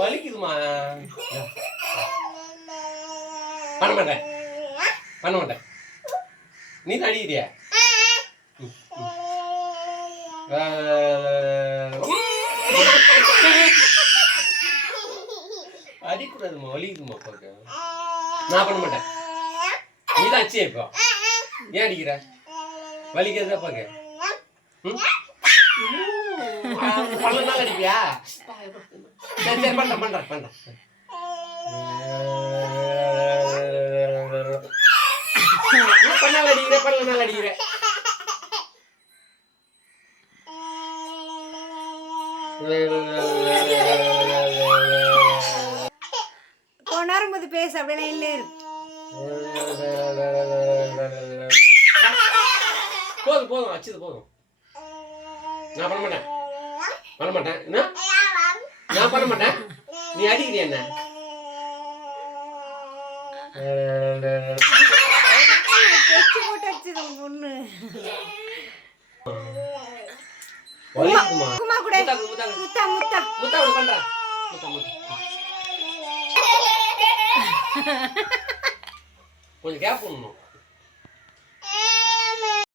வலிக்குதுமா. பண்ண மாட்டேன் பண்ண மாட்டேன். நீ தான் அடிக்கிறியா? அடிக்கூடாதுமா, வலிக்குதுமா அப்பாவுக்கு. நான் பண்ண மாட்டேன். நீ தான் அச்சியா இப்போ? ஏன் அடிக்கிற? வலிக்கிறது அப்பாவுக்கு. பண்ணனால அடிப்பியா? சரி சரி பண்றேன் பண்றேன் பண்றேன். பண்ணால அடிக்கிற பண்ணனால அடிக்கிற. நேரம் போது பேச அப்படியே இல்லை. போதும் போதும் அச்சது போதும். நான் பண்ண மாட்டேன் பண்ண மாட்டேன். என்ன நான் பண்ண மாட்டேன். நீ அடிக்கிறிய என்ன? பொண்ணு கொஞ்சம் கேப் பண்ணணும்.